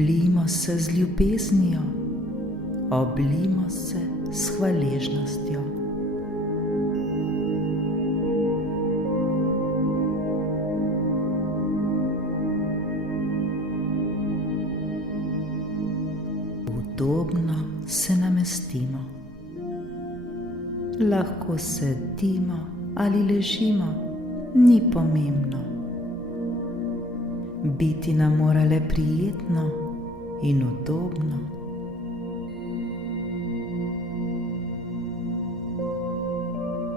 Oblijmo se z ljubeznijo, oblijmo se s hvaležnostjo. Udobno se namestimo. Lahko sedimo ali ležimo, ni pomembno. Biti nam mora le prijetno in udobno.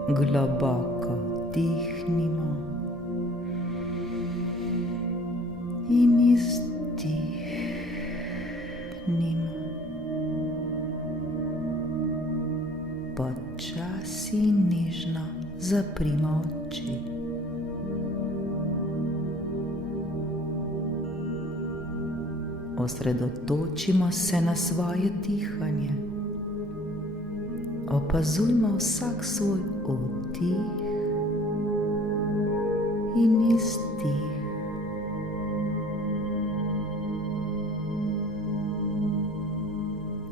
Globoko dihnimo in izdihnimo. Počasi in nežno zaprimo oči. Osredotočimo se na svoje dihanje. Opazujmo vsak svoj vdih in izdih.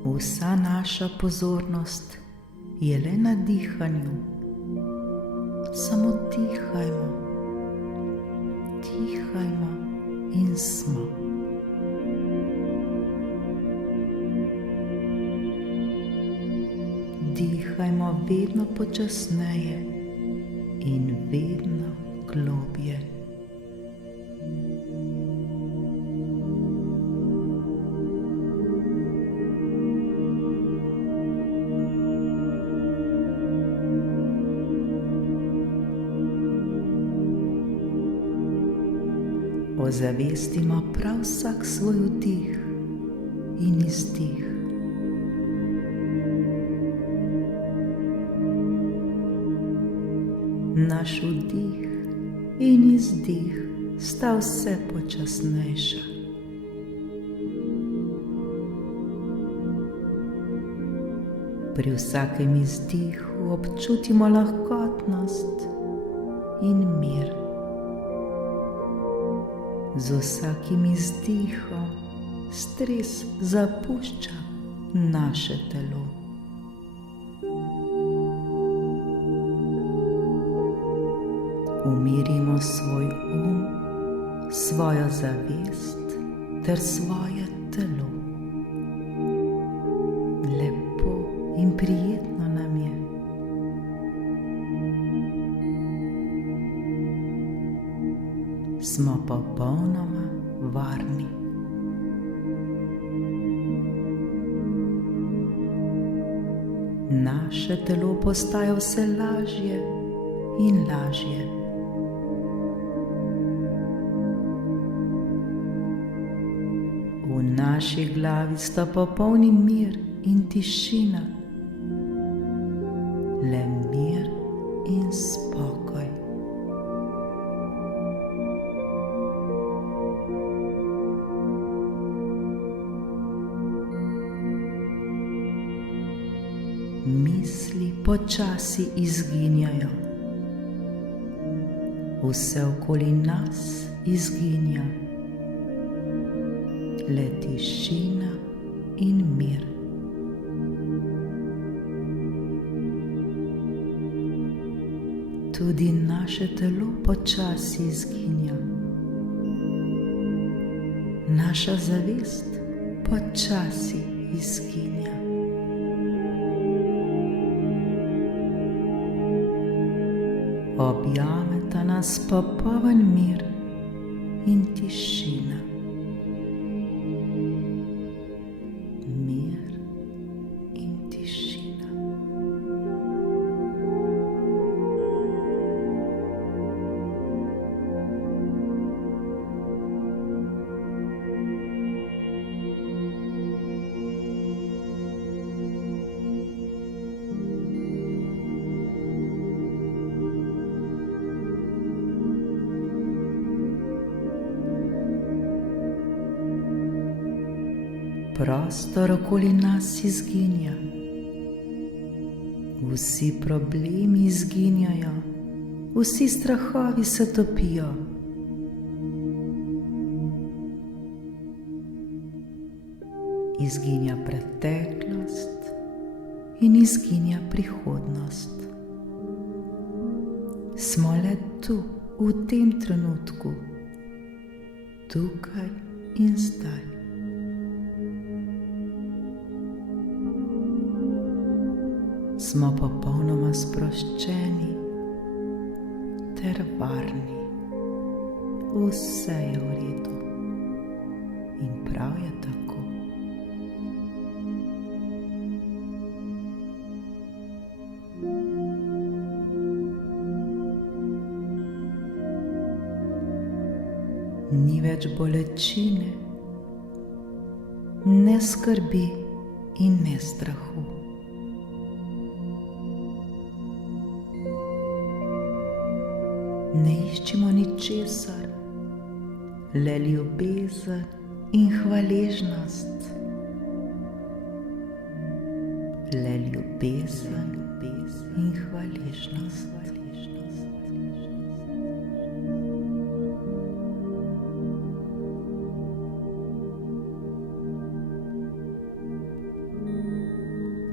Vsa naša pozornost je le na dihanju. Samo dihajmo, dihajmo in smo. Dihajmo vedno počasneje in vedno globje. Ozavestimo prav vsak svoj vdih in izdih. Naš vdih in izdih sta vse počasnejša. Pri vsakem izdihu občutimo lahkotnost in mir. Z vsakim izdihom stres zapušča naše telo. Umirimo svoj svojo zavest ter svoje telo. Lepo in prijetno nam je. Smo popolnoma varni. Naše telo postaja vse lažje in lažje. V naši glavi sta popolni mir in tišina, le mir in spokoj. Misli počasi izginjajo, vse okoli nas izginja. Le tišina in mir. Tudi naše telo počasi izginja. Naša zavest počasi izginja. Objameta nas popoln mir in tišina. Prostor okoli nas izginja. Vsi problemi izginjajo, vsi strahovi se topijo. izginja preteklost in izginja prihodnost. Smo le tu, v tem trenutku, tukaj in zdaj. Smo popolnoma sproščeni ter varni. Vse je v redu in prav je tako. Ni več bolečine, ne skrbi in ne strahu. Ne iščimo ničesar, le ljubezen in hvaležnost. Le ljubezen in hvaležnost.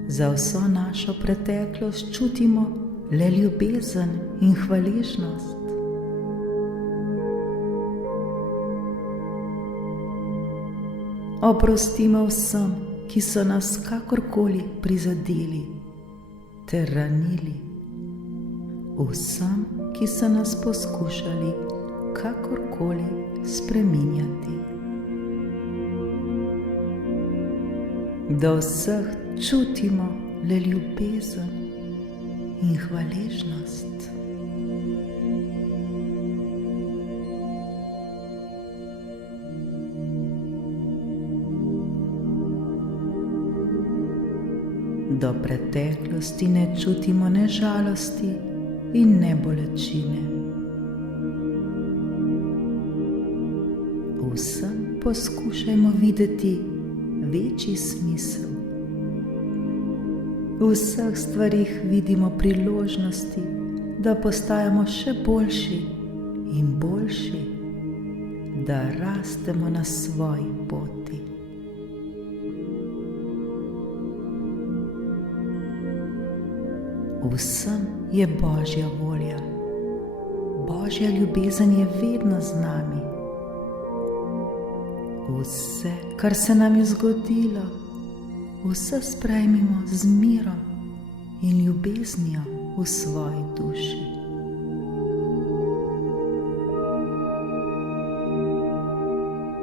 Za vso našo preteklost čutimo le ljubezen in hvaležnost. Oprostimo vsem, ki so nas kakorkoli prizadeli ter ranili, vsem, ki so nas poskušali kakorkoli spreminjati. Do vseh čutimo le ljubezen in hvaležnost. Do preteklosti ne čutimo ne žalosti in ne bolečine. Vsem poskušajmo videti večji smisel. V vseh stvarih vidimo priložnosti, da postajamo še boljši in boljši, da rastemo na svoji poti. Vsem je Božja volja. Božja ljubezen je vedno z nami. Vse, kar se nam je zgodilo, vse sprejmimo z mirom in ljubeznijo v svoji duši.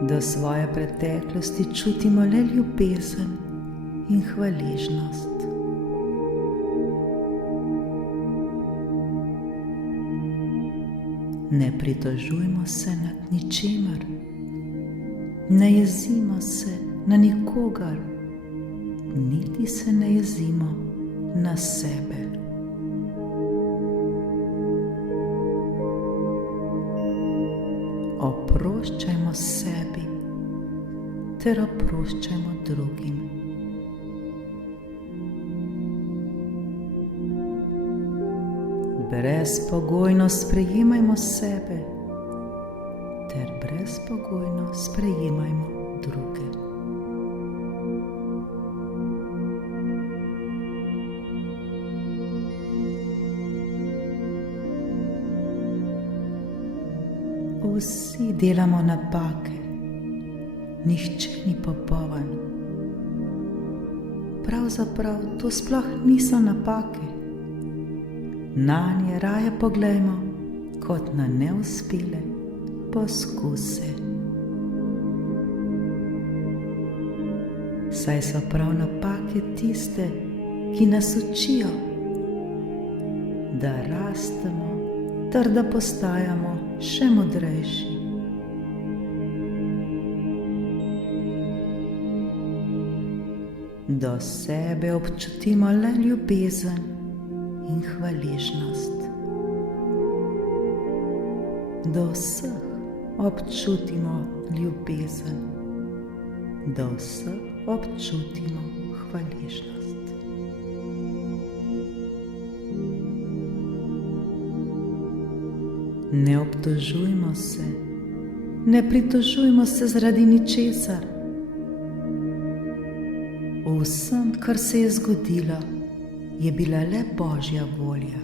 Do svoje preteklosti čutimo le ljubezen in hvaležnost. Ne pritožujmo se nad ničemer, ne jezimo se na nikogar, niti se ne jezimo na sebe. Oproščajmo sebi ter oproščajmo drugim. Brezpogojno sprejemajmo sebe ter brezpogojno sprejemajmo druge. Vsi delamo napake, nihče ni popoln. Pravzaprav to sploh niso napake. Nanje raje poglejmo kot na neuspele poskuse. Saj so prav napake tiste, ki nas učijo, da rastemo ter da postajamo še modrejši. Do sebe občutimo le ljubezen in hvaležnost. Do vseh občutimo ljubezen, do vseh občutimo hvaležnost. Ne obtožujmo se, ne pritožujmo se zaradi ničesar. vsem, kar se je zgodilo, je bila le Božja volja.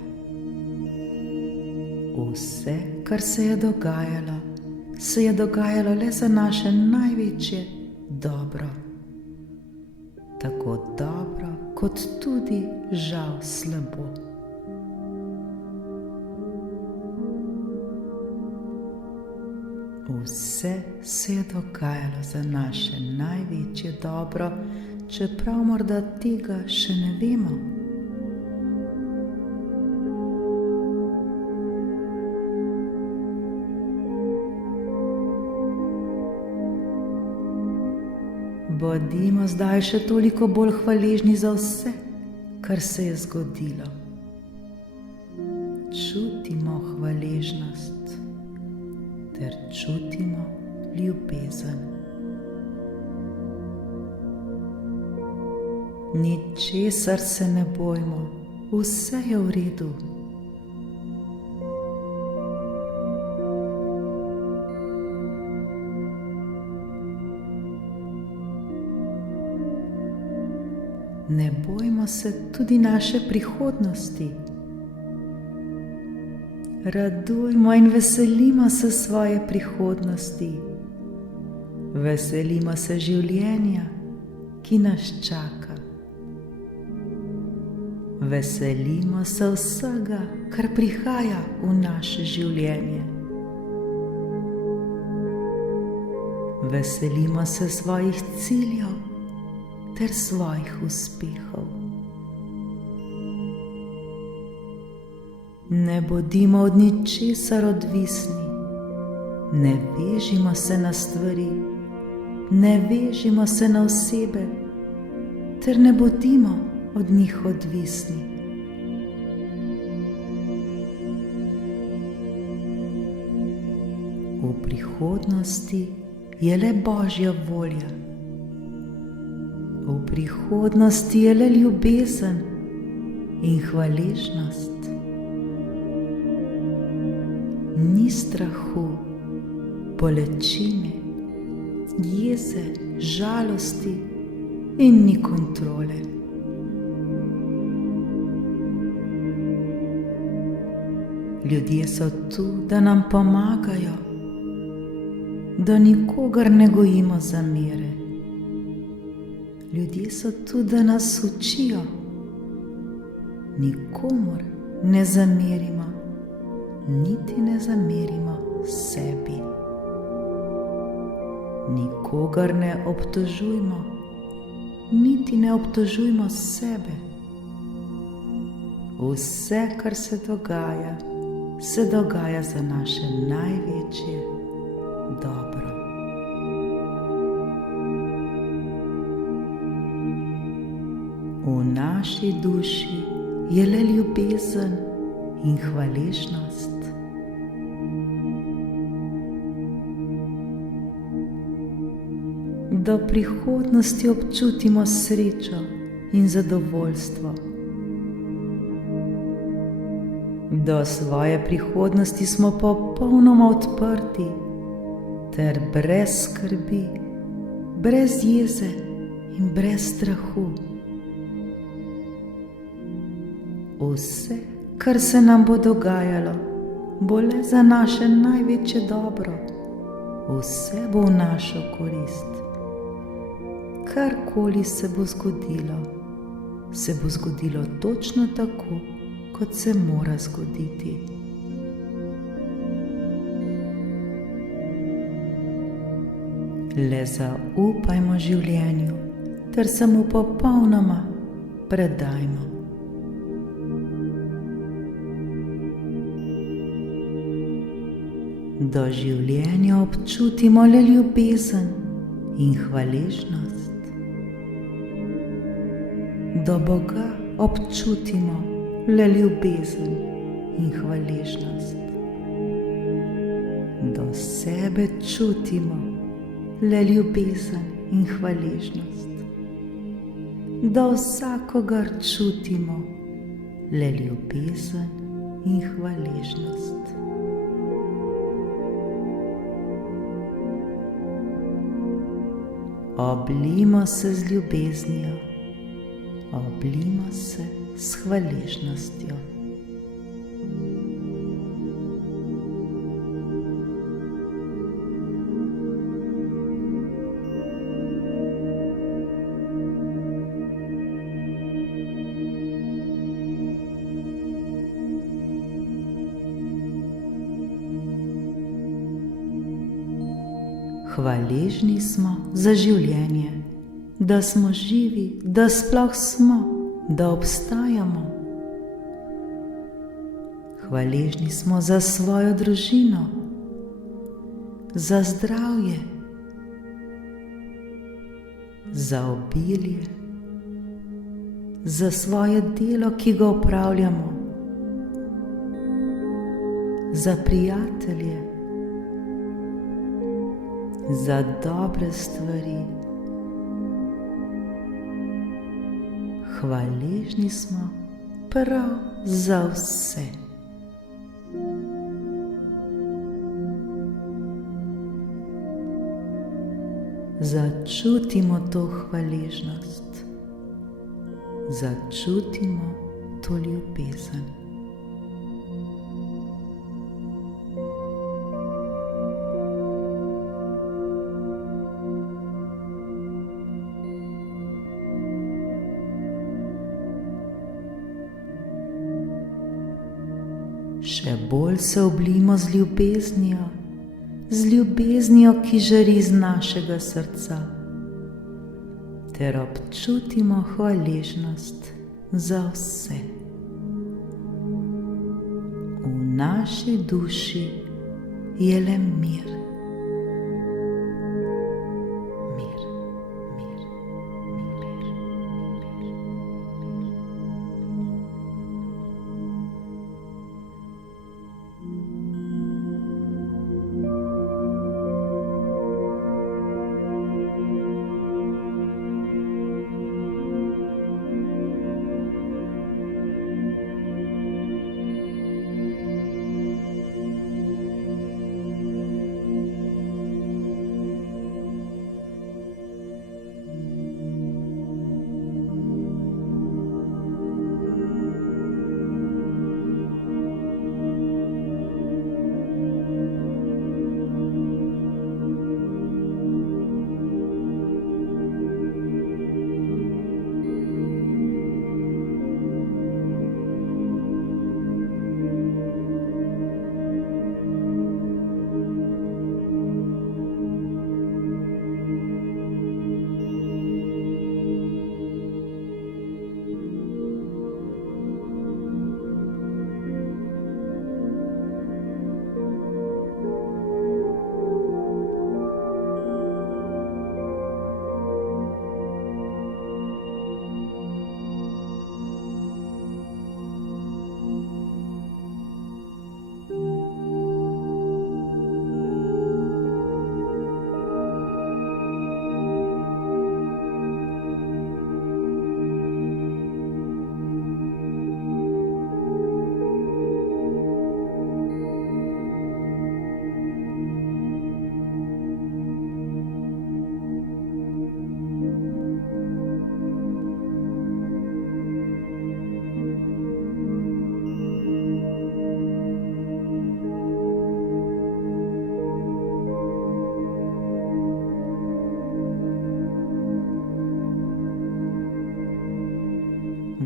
Vse, kar se je dogajalo le za naše največje dobro. Tako dobro, kot tudi žal slabo. Vse se je dogajalo za naše največje dobro, čeprav morda tega še ne vemo. Bodimo zdaj še toliko bolj hvaležni za vse, kar se je zgodilo. Čutimo hvaležnost ter čutimo ljubezen. Ničesar se ne bojmo, vse je v redu. Ne bojmo se tudi naše prihodnosti. Radujmo in veselimo se svoje prihodnosti. Veselimo se življenja, ki nas čaka. Veselimo se vsega, kar prihaja v naše življenje. Veselimo se svojih ciljev ter svojih uspehov. Ne bodimo od ničesar odvisni, ne vežimo se na stvari, ne vežimo se na osebe, ter ne bodimo od njih odvisni. V prihodnosti je le Božja volja. V prihodnosti je le ljubezen in hvaležnost. Ni strahu, bolečine, jeze, žalosti in ni kontrole. Ljudje so tu, da nam pomagajo, da nikogar ne gojimo zamere. Ljudje so tu, da nas učijo. Nikomur ne zamerimo, niti ne zamerimo sebi. Nikogar ne obtožujmo, niti ne obtožujmo sebe. Vse, kar se dogaja za naše največje dobro. V naši duši je le ljubezen in hvaležnost. Do prihodnosti občutimo srečo in zadovoljstvo. Do svoje prihodnosti smo popolnoma odprti ter brez skrbi, brez jeze in brez strahu. Vse, kar se nam bo dogajalo, bo le za naše največje dobro. Vse bo v našo korist. Karkoli se bo zgodilo točno tako, kot se mora zgoditi. Le zaupajmo življenju, ter se mu popolnoma predajmo. Do življenja občutimo le ljubezen in hvaležnost. Do Boga občutimo le ljubezen in hvaležnost. Do sebe čutimo le ljubezen in hvaležnost. Do vsakogar čutimo le ljubezen in hvaležnost. Oblijmo se z ljubeznijo Oblijmo se s hvaležnostjo. Hvaležni smo za življenje, da smo živi, da sploh smo, da obstajamo. Hvaležni smo za svojo družino, za zdravje, za obilje, za svoje delo, ki ga opravljamo, za prijatelje, za dobre stvari. Hvaležni smo prav za vse. Začutimo to hvaležnost, začutimo to ljubezen. Še bolj se oblijmo z ljubeznijo, ki žari iz našega srca, ter občutimo hvaležnost za vse. V naši duši je le mir.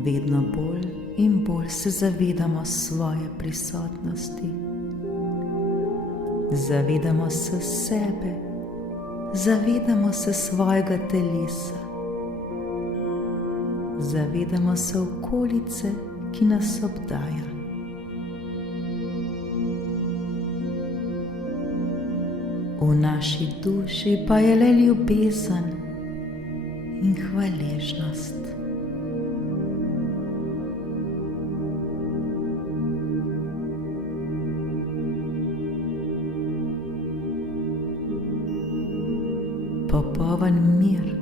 Vedno bolj in bolj se zavedamo svoje prisotnosti. Zavedamo se sebe, zavedamo se svojega telesa, zavedamo se okolice, ki nas obdaja. V naši duši pa je le ljubezen in hvaležnost. Popoln mir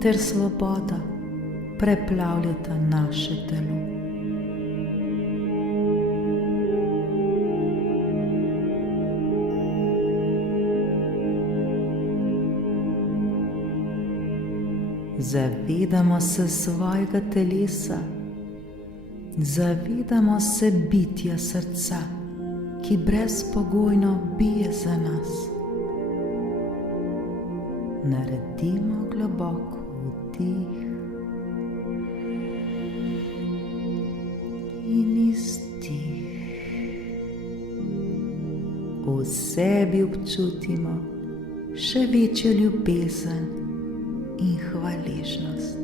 ter svoboda preplavljata naše telo. Zavedamo se svojega telesa, zavedamo se bitja srca, ki brezpogojno bije za nas. Naredimo globok vdih in izdih. V sebi občutimo še večjo ljubezen in hvaležnost.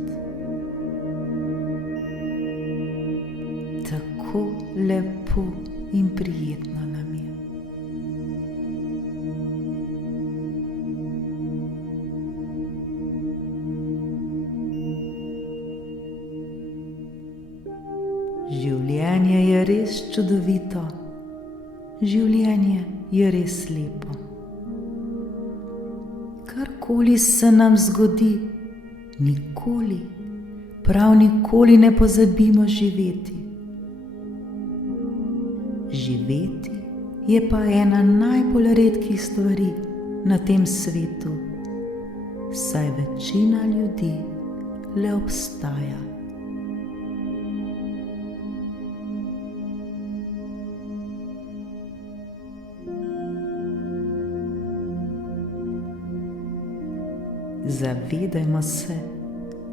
Tako lepo in prijetno nam je. Življenje je res čudovito, življenje je res lepo. Karkoli se nam zgodi, nikoli, prav nikoli ne pozabimo živeti. Živeti je pa ena najbolj redkih stvari na tem svetu, saj večina ljudi le obstaja. Zavedajmo se,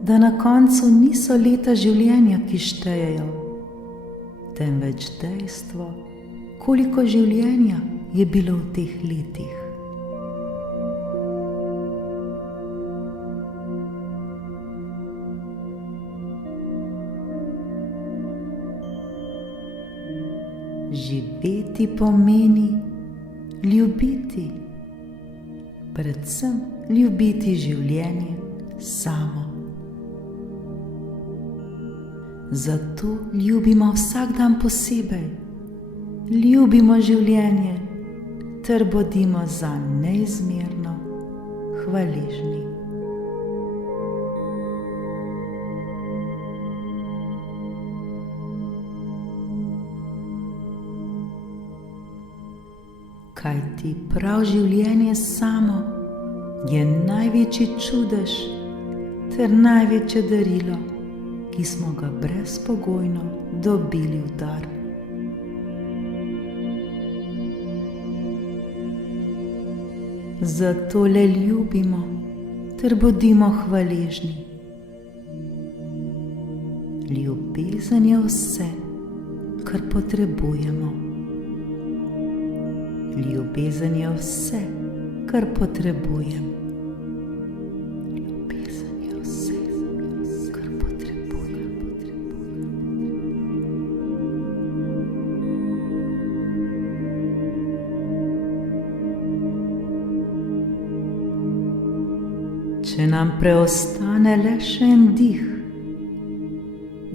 da na koncu niso leta življenja, ki štejejo, temveč dejstvo, koliko življenja je bilo v teh letih. Živeti pomeni ljubiti, predvsem ljubiti življenje samo. Zato ljubimo vsak dan posebej, ljubimo življenje ter bodimo zanj neizmerno hvaležni. Kajti prav življenje samo je največji čudež ter največje darilo, ki smo ga brezpogojno dobili v dar. Zato le ljubimo ter bodimo hvaležni. Ljubezen je vse, kar potrebujemo. Ljubezen je vse, kar potrebujem. Ljubezen je vse, kar potrebujem. Če nam preostane le še en dih,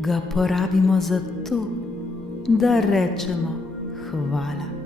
ga porabimo za to, da rečemo hvala.